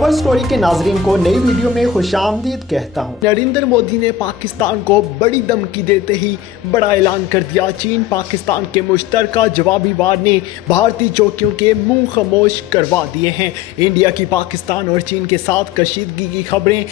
Cover story के नाजरीन को नई वीडियो में खुशामदीद कहता हूँ। नरेंद्र मोदी ने पाकिस्तान को बड़ी धमकी देते ही बड़ा ऐलान कर दिया। चीन पाकिस्तान के मुश्तरका जवाबी वार ने भारतीय चौकियों के मुंह खामोश करवा दिए हैं। इंडिया की पाकिस्तान और चीन के साथ कशीदगी की खबरें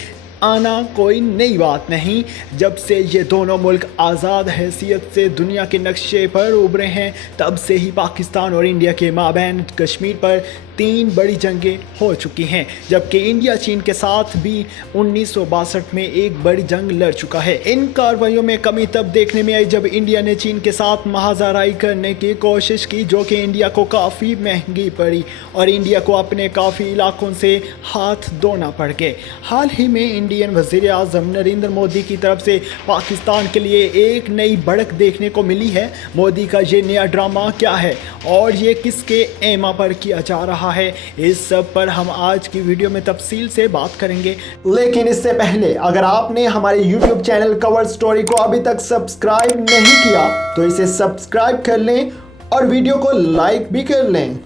आना कोई नई बात नहीं। जब से ये दोनों मुल्क आज़ाद हैसियत से दुनिया के नक्शे पर उभरे हैं, तब से ही पाकिस्तान और इंडिया के माबैन कश्मीर पर 3 बड़ी जंगें हो चुकी हैं, जबकि इंडिया चीन के साथ भी 1962 में एक बड़ी जंग लड़ चुका है। इन कार्रवाइयों में कमी तब देखने में आई जब इंडिया ने चीन के साथ महाजराई करने की कोशिश की, जो कि इंडिया को काफ़ी महंगी पड़ी और इंडिया को अपने काफ़ी इलाकों से हाथ धोना पड़ गए। हाल ही में इंडियन वज़ीर आज़म नरेंद्र मोदी की तरफ से पाकिस्तान के लिए एक नई बढ़त देखने को मिली है। मोदी का ये नया ड्रामा क्या है और ये किसके एमा पर किया जा रहा है, इस सब पर हम आज की वीडियो में तफसील से बात करेंगे। लेकिन इससे पहले अगर आपने हमारे YouTube चैनल कवर स्टोरी को अभी तक सब्सक्राइब नहीं किया तो इसे सब्सक्राइब कर लें और वीडियो को लाइक भी कर लें।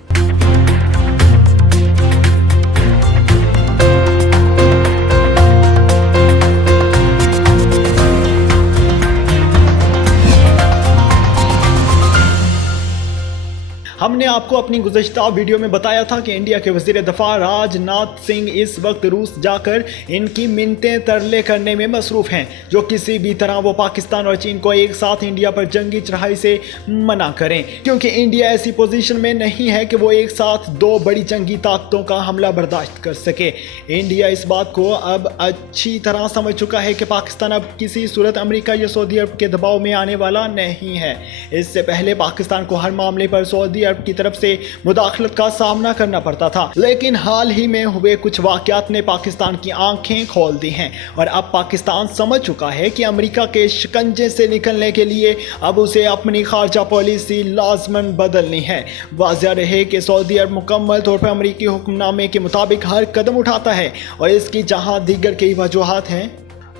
हमने आपको अपनी गुज़श्ता वीडियो में बताया था कि इंडिया के वज़ीर दफ़ा राजनाथ सिंह इस वक्त रूस जाकर इनकी मिन्नतें तरले करने में मसरूफ़ हैं, जो किसी भी तरह वो पाकिस्तान और चीन को एक साथ इंडिया पर जंगी चढ़ाई से मना करें, क्योंकि इंडिया ऐसी पोजीशन में नहीं है कि वो एक साथ 2 बड़ी जंगी ताकतों का हमला बर्दाश्त कर सके। इंडिया इस बात को अब अच्छी तरह समझ चुका है कि पाकिस्तान अब किसी सूरत अमेरिका या सऊदी अरब के दबाव में आने वाला नहीं है। इससे पहले पाकिस्तान को हर मामले पर सऊदी अरब की तरफ से मुदाखलत का सामना करना पड़ता था, लेकिन हाल ही में हुए कुछ वाकयात ने पाकिस्तान की आंखें खोल दी हैं और अब पाकिस्तान समझ चुका है कि अमेरिका के शिकंजे से निकलने के लिए अब उसे अपनी खारजा पॉलिसी लाजमन बदलनी है। वाज़ेह रहे कि सऊदी अरब मुकम्मल तौर पर अमेरिकी हुक्मनामे के मुताबिक हर कदम उठाता है और इसकी जहां दीगर कई वजूहात हैं,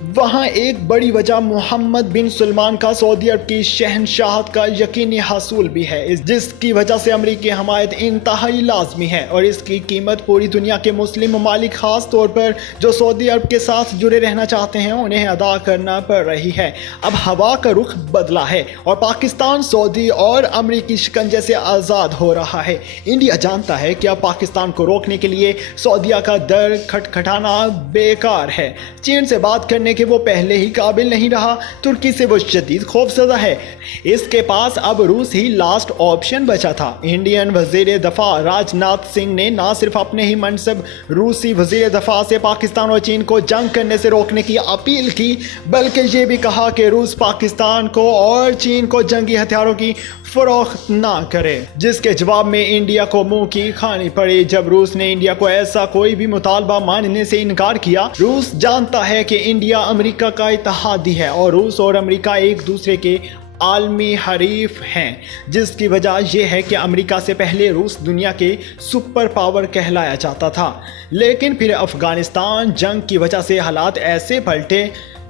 वहाँ एक बड़ी वजह मोहम्मद बिन सलमान का सऊदी अरब की शहनशाहत का यकीनी हासूल भी है, जिसकी वजह से अमरीकी हमायत इंतहाई लाजमी है और इसकी कीमत पूरी दुनिया के मुस्लिम ममालिक खास तौर पर जो सऊदी अरब के साथ जुड़े रहना चाहते हैं उन्हें अदा करना पड़ रही है। अब हवा का रुख बदला है और पाकिस्तान सऊदी और अमरीकी शिकंजे से आज़ाद हो रहा है। इंडिया जानता है कि अब पाकिस्तान को रोकने के लिए सऊदिया का दर खटखटाना बेकार है। चीन से बात करने कि वो पहले ही काबिल नहीं रहा, तुर्की से वो शदीद खौफज़दा है, इसके पास अब रूस ही लास्ट ऑप्शन बचा था। इंडियन वज़ीर दफ़ा राजनाथ सिंह ने ना सिर्फ अपने ही मनसब रूसी वज़ीर दफ़ा से पाकिस्तान और चीन को जंग करने से रोकने की अपील की, बल्कि ये भी कहा कि रूस पाकिस्तान को और चीन को जंगी हथियारों की फरोख्त ना करे, जिसके जवाब में इंडिया को मुंह की खानी पड़ी जब रूस ने इंडिया को ऐसा कोई भी मुतालबा मानने से इनकार किया। रूस जानता है कि इंडिया अमेरिका का इत्तेहादी है और रूस और अमेरिका एक दूसरे के आलमी हरीफ हैं, जिसकी वजह यह है कि अमेरिका से पहले रूस दुनिया के सुपर पावर कहलाया जाता था, लेकिन फिर अफगानिस्तान जंग की वजह से हालात ऐसे पलटे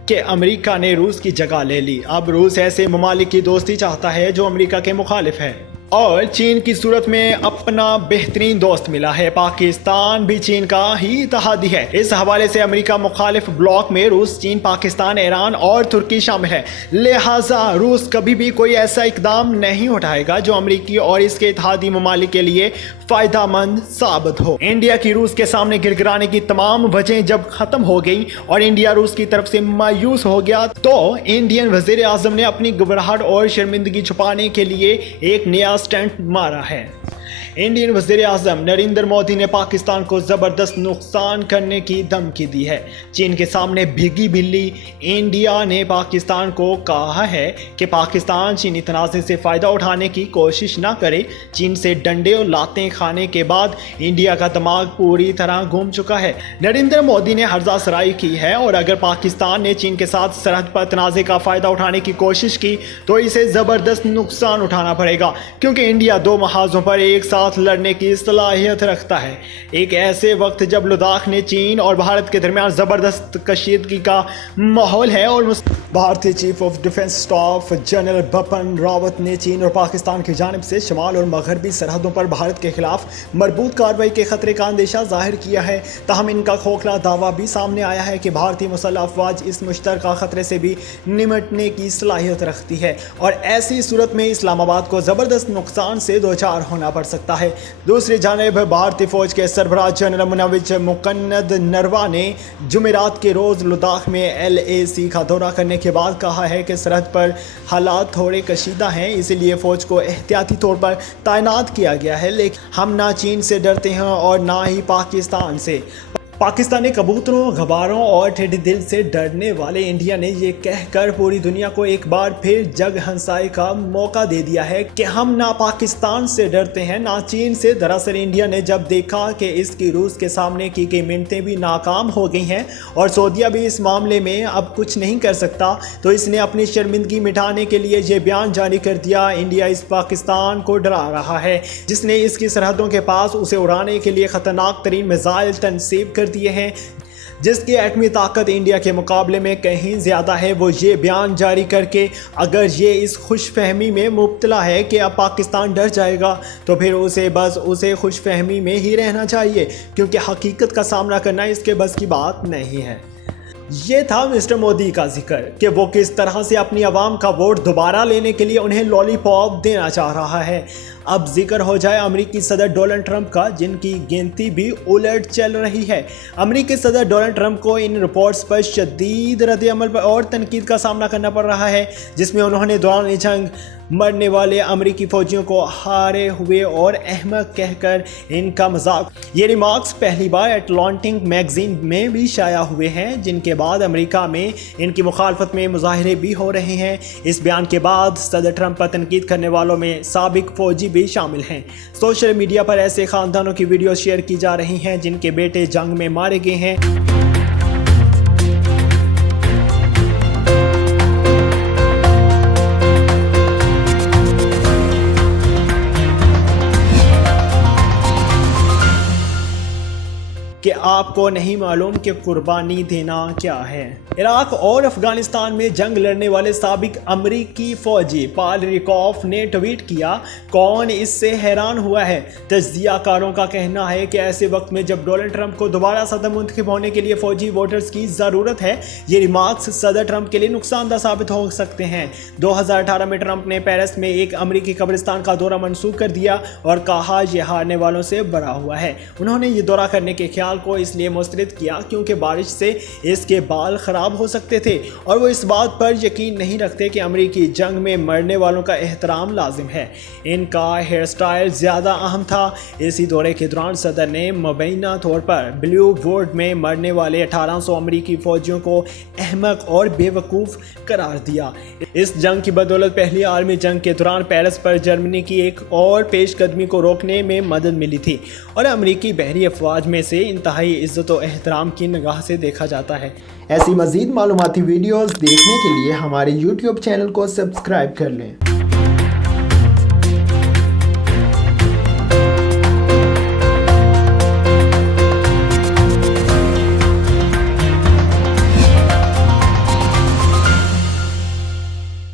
कि अमेरिका ने रूस की जगह ले ली। अब रूस ऐसे ममालिक की दोस्ती चाहता है जो अमेरिका के मुखालिफ है और चीन की सूरत में अपना बेहतरीन दोस्त मिला है। पाकिस्तान भी चीन का ही इत्तेहादी है। इस हवाले से अमेरिका मुखालिफ ब्लॉक में रूस, चीन, पाकिस्तान, ईरान और तुर्की शामिल है। लिहाजा रूस कभी भी कोई ऐसा इकदाम नहीं उठाएगा जो अमेरिकी और इसके इत्तेहादी ममालिक के लिए फ़ायदेमंद साबित हो। इंडिया की रूस के सामने गिड़गिड़ाने की तमाम वजह जब ख़त्म हो गई और इंडिया रूस की तरफ से मायूस हो गया, तो इंडियन वज़ीर आज़म ने अपनी घबराहट और शर्मिंदगी छुपाने के लिए एक नया स्टंट मारा है। इंडियन वज़ीर आज़म नरेंद्र मोदी ने पाकिस्तान को ज़बरदस्त नुकसान करने की धमकी दी है। चीन के सामने भीगी बिल्ली इंडिया ने पाकिस्तान को कहा है कि पाकिस्तान चीनी तनाज़े से फ़ायदा उठाने की कोशिश ना करे। चीन से डंडे और लातें खाने के बाद इंडिया का दिमाग पूरी तरह घूम चुका है। नरेंद्र मोदी ने हर्जा सराई की है और अगर पाकिस्तान ने चीन के साथ सरहद पर तनाज़े का फ़ायदा उठाने की कोशिश की तो इसे ज़बरदस्त नुकसान उठाना पड़ेगा, क्योंकि इंडिया 2 महाजों पर एक साथ साथ लड़ने की सलाहियत रखता है। एक ऐसे वक्त जब लद्दाख ने चीन और भारत के दरमियान ज़बरदस्त कशीदगी का माहौल है और भारतीय chief of defence staff general Bipin Rawat ने चीन और पाकिस्तान की जानिब से शमाल और मगरबी सरहदों पर भारत के खिलाफ मजबूत कार्रवाई के खतरे का अंदेशा जाहिर किया है। ताहम इनका खोखला दावा भी सामने आया है कि भारतीय मुसल्लह अफवाज इस मुश्तरका खतरे से भी निमटने की सलाहियत रखती है और ऐसी सूरत में इस्लामाबाद को ज़बरदस्त नुकसान से दो चार होना पड़ सकता है। दूसरी जानिब भारतीय फौज के सरबराह जनरल मुनव्विज मुकन्नद नरवा ने जुमेरात के रोज़ लद्दाख में LAC का दौरा करने के बाद कहा है कि सरहद पर हालात थोड़े कशीदा हैं, इसीलिए फ़ौज को एहतियाती तौर पर तैनात किया गया है। लेकिन हम ना चीन से डरते हैं और ना ही पाकिस्तान से। पाकिस्तानी कबूतरों, गबारों और टेढ़े दिल से डरने वाले इंडिया ने ये कहकर पूरी दुनिया को एक बार फिर जग हंसाई का मौका दे दिया है कि हम ना पाकिस्तान से डरते हैं ना चीन से। दरअसल इंडिया ने जब देखा कि इसकी रूस के सामने की गई मिन्नतें भी नाकाम हो गई हैं और सऊदीया भी इस मामले में अब कुछ नहीं कर सकता, तो इसने अपनी शर्मिंदगी मिटाने के लिए ये बयान जारी कर दिया। इंडिया इस पाकिस्तान को डरा रहा है जिसने इसकी सरहदों के पास उसे उड़ाने के लिए ख़तरनाक तरीन मिसाइल तनसीब कर दिए हैं, जिसकी एटमी ताकत इंडिया के मुकाबले में कहीं ज़्यादा है। वो ये बयान जारी करके अगर ये इस खुशफहमी में मुब्तला है कि अब पाकिस्तान डर जाएगा तो फिर उसे खुशफहमी में ही रहना चाहिए, क्योंकि हकीकत का सामना करना इसके बस की बात नहीं है। ये था मिस्टर मोदी का जिक्र कि वो किस तरह से अपनी आवाम का वोट दोबारा लेने के लिए उन्हें लॉलीपॉप देना चाह रहा है। अब जिक्र हो जाए अमेरिकी सदर डोनाल्ड ट्रंप का, जिनकी गिनती भी उलट चल रही है। अमेरिकी सदर डोनाल्ड ट्रंप को इन रिपोर्ट्स पर शदीद रद्द-ए-अमल और तनकीद का सामना करना पड़ रहा है, जिसमें उन्होंने दौरान जंग मरने वाले अमेरिकी फौजियों को हारे हुए और अहमक कहकर इनका मजाक। ये रिमार्क्स पहली बार अटलांटिक मैगजीन में भी शाया हुए हैं, जिनके बाद अमेरिका में इनकी मुखालफत में मुजाहरे भी हो रहे हैं। इस बयान के बाद सदर ट्रंप पर तनकीद करने वालों में साबिक फौजी भी शामिल हैं। सोशल मीडिया पर ऐसे खानदानों की वीडियो शेयर की जा रही हैं जिनके बेटे जंग में मारे गए हैं। कि आपको नहीं मालूम कि कुर्बानी देना क्या है। इराक और अफगानिस्तान में जंग लड़ने वाले साबिक अमरीकी फौजी पॉल रिकॉफ ने ट्वीट किया, कौन इससे हैरान हुआ है। तज्जियाकारों का कहना है कि ऐसे वक्त में जब डोनाल्ड ट्रंप को दोबारा सदर मुंतखब होने के लिए फौजी वोटर्स की ज़रूरत है, ये रिमार्क्स सदर ट्रंप के लिए नुकसानदा साबित हो सकते हैं। 2018 में ट्रंप ने पेरिस में एक अमरीकी कब्रिस्तान का दौरा मनसूख कर दिया और कहा यह हारने वालों से बरा हुआ है। उन्होंने ये दौरा करने के ख्याल को इसलिए मुस्तरद किया क्योंकि बारिश से इसके बाल खराब हो सकते थे और वो इस बात पर यकीन नहीं रखते कि अमरीकी जंग में मरने वालों का एहतराम लाजिम है। इनका हेयर स्टाइल ज़्यादा अहम था। इसी दौरे के दौरान सदर ने मुबैना तौर पर ब्लू वार्ड में मरने वाले 1800 अमरीकी फौजियों को अहमक और बेवकूफ़ करार दिया। इस जंग की बदौलत पहली आलमी जंग के दौरान पेरिस पर जर्मनी की एक और पेशकदमी को रोकने में मदद मिली थी और अमरीकी बहरी अफवाज में से इंतहाई इज्जत और एहतराम की निगाह से देखा जाता है। ऐसी मज़ीद मालूमाती वीडियोस देखने के लिए हमारे YouTube चैनल को सब्सक्राइब कर लें।